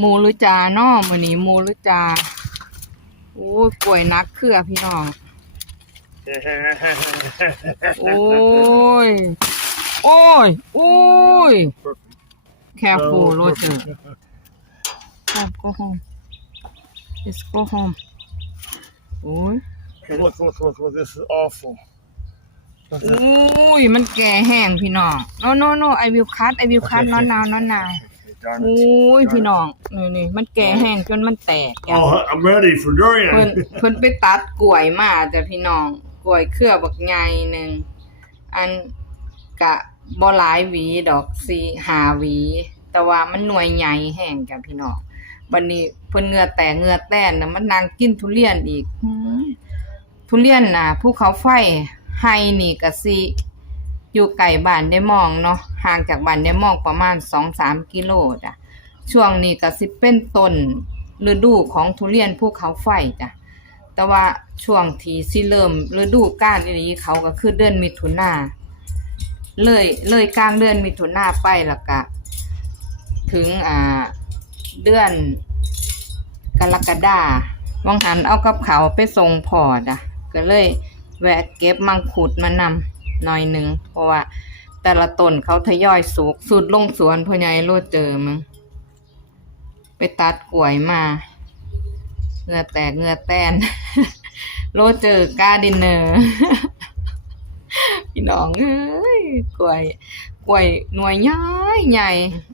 หมูหรือจาเนาะมื้อนี้หมูหรือจาโอ้ยกล้วยนักเครือพี่น้อง โอ้ย โอ้ย โอ้ย careful Roger Come go home let's go home โอ้ย look, look, look, look. This is awful. โอ้ย มันแก่แห้งพี่น้อง no no no I will cut I will cut not now not now Okay, darn โอ้ it. ยพี่น้องนี่นี่มันแก่แห้งจนมันแตกจ้ะ Oh, I'm ready for เพิ่น durian. เพิ่นไปตัดกล้วยมาจ้ะพี่น้องกล้วยเครือบักใหญ่หนึ่งอันกะบ่หลายหวีดอกสี่ห้าหวี แต่ว่ามันหน่วยใหญ่แห้งจ้ะพี่น้องบัดนี้เพิ่นเหงื่อแตกเหงื่อแต้นน่ะมันนั่งกินทุเรียนอีกหือทุเรียนน่ะภูเขาไฟไฮนี่ก็สิ อยู่ไกลบ้านได้มองเนาะห่างจากบ้านได้มองประมาณ2-3กิโลจ้ะช่วงนี้ก็สิเป็นต้นฤดูของทุเรียนภูเขาไฟจ้ะแต่ว่าช่วงที่สิเริ่มฤดูก้าลอีหลีเขาก็คือเดือนมิถุนาเลยเลยกลางเดือนมิถุนาไปแล้วก็ถึงอ่าเดือนกรกฎาวังหันเอากับเขาไปส่งพอจ้ะก็เลยแวะเก็บมังคุดมานำ หน่อยหนึ่งเพราะว่า แต่ละต้นเขาทยอยสุกสุดลงสวนพ่อใหญ่โลดเจอมึงไปตัดกล้วยมาเงือแตกเงือแตน โลเจอกาดินเนอร์พี่น้องเอ้ยกล้วยกล้วยหน่วยใหญ่ใหญ่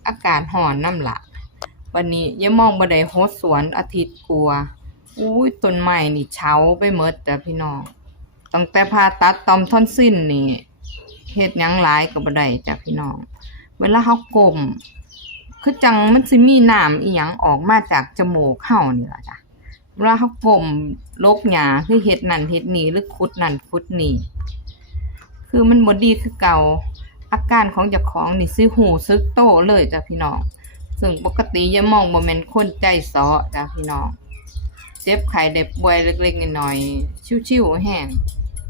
อากาศห่อนน้ำละวันนี้ย่ามองบันไดโฮสสวนอาทิตย์กลัวอุ้ยต้นไม้นี่เฉาไปหมดแต่พี่น้อง ตั้งแต่ผ่าตัดตอมท่อนสิ้นนี่เฮ็ดหยังหลายกับบันไดจ้ะพี่น้อง เวลาเฮากลมคือจังมันสิมีน้ำอีหยังออกมาจากจมูกเฮานี่ล่ะจ้ะเวลาเฮากลมลกหญ้าคือเฮ็ดนั่นเฮ็ดนี่หรือขุดนั่นขุดนี่ คือมันบ่ดีคือเก่าอาการของเจ้าของนี่สิหูซึกโตเลยจ้ะพี่น้อง ซึ่งปกติอย่ามองบ่แม่นคนใจซ้อจ้ะพี่น้อง เจ็บไข้ได้ป่วยเล็กๆน้อยๆชิวๆแห้ง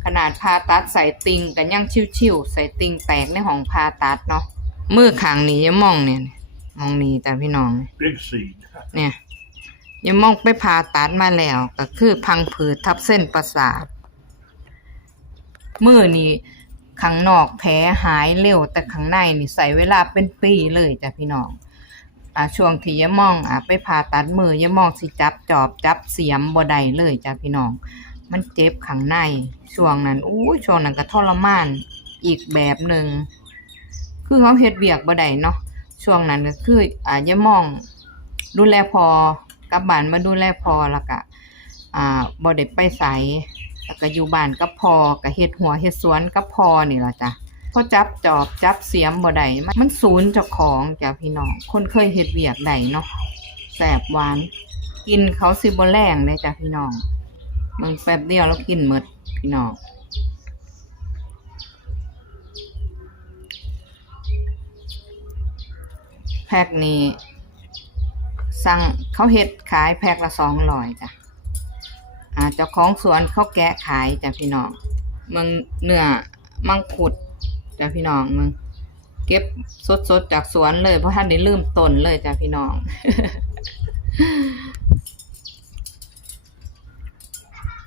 ขนาดผ่าตัดใส่ติ่งก็ยังชิวๆใส่ติ่งแตกในห้องผ่าตัดเนาะมือข้างนี้อย่ามองเนี่ยมองนี่แต่พี่น้อง Big seed. เนี่ยยามองไปผ่าตัดมาแล้ว ก็คือพังผืดทับเส้นประสาทมือนี่ข้างนอกแผลหายเร็วแต่ข้างในนี่ใส่เวลาเป็นปีเลยจ้ะพี่น้อง อ่าช่วงที่ยามองอ่าไปผ่าตัดมือยามองสิจับจอบจับเสียมบ่ได้เลยจ้ะพี่น้อง มันเจ็บข้างในช่วงนั้นอู้ช่วงนั้นก็ทรมานอีกแบบหนึ่งคือเขาเฮ็ดเวียกบ่ได้เนาะช่วงนั้นก็คืออ่าอย่ามอง ดูแลพอกลับบ้านมาดูแลพอแล้วก็อ่าบ่ได้ไปไสแล้วก็อยู่บ้านกับพอก็เฮ็ดหัวเฮ็ดสวนกับพอนี่ล่ะจ้ะ พอจับจอบจับเสียมบ่ได้มันศูนย์เจ้าของจ้ะพี่น้อง คนเคยเฮ็ดเวียกได้เนาะแสบหวาน กินเขาสิบแรงเด้จ้ะพี่น้องมึงแป๊บเดียวแล้วกินหมดพี่น้องแพ็คนี้สั่งเขาเฮ็ดขายแพ็คละสองร้อยจ้ะอ่าเจ้าของสวนเขาแกะขายจ้ะพี่น้องมึงเนื้อมังคุด จ้ะพี่น้องมึงเก็บสดๆจากสวนเลยเพราะท่านได้ลืมต้นเลยจ้ะพี่น้อง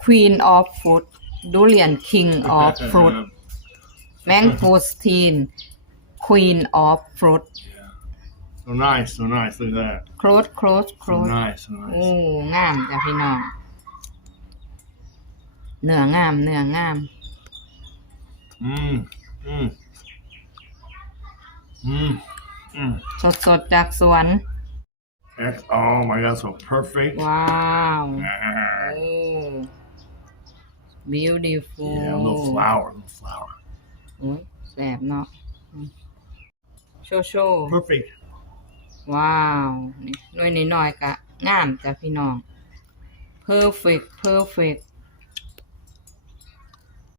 Queen of Fruit Durian King of Fruit Mangosteen Queen of Fruit So nice, so nice. Look at that. close close So close nice, so โอ้ nice. งามจ้ะพี่น้อง เนื้องาม เนื้องาม Mmm, mmm. Mmm, mmm. สดสดๆจากสวน That's, oh my god, so perfect. ว้าว Ah, โอ้ beautiful Yeah, a little flour, a little flour. โอ้ยแสบเนาะอืมโชว์โชว์ Perfect. ว้าวนี่หน่วยน้อยๆกะงามจ้ะพี่น้อง perfect perfect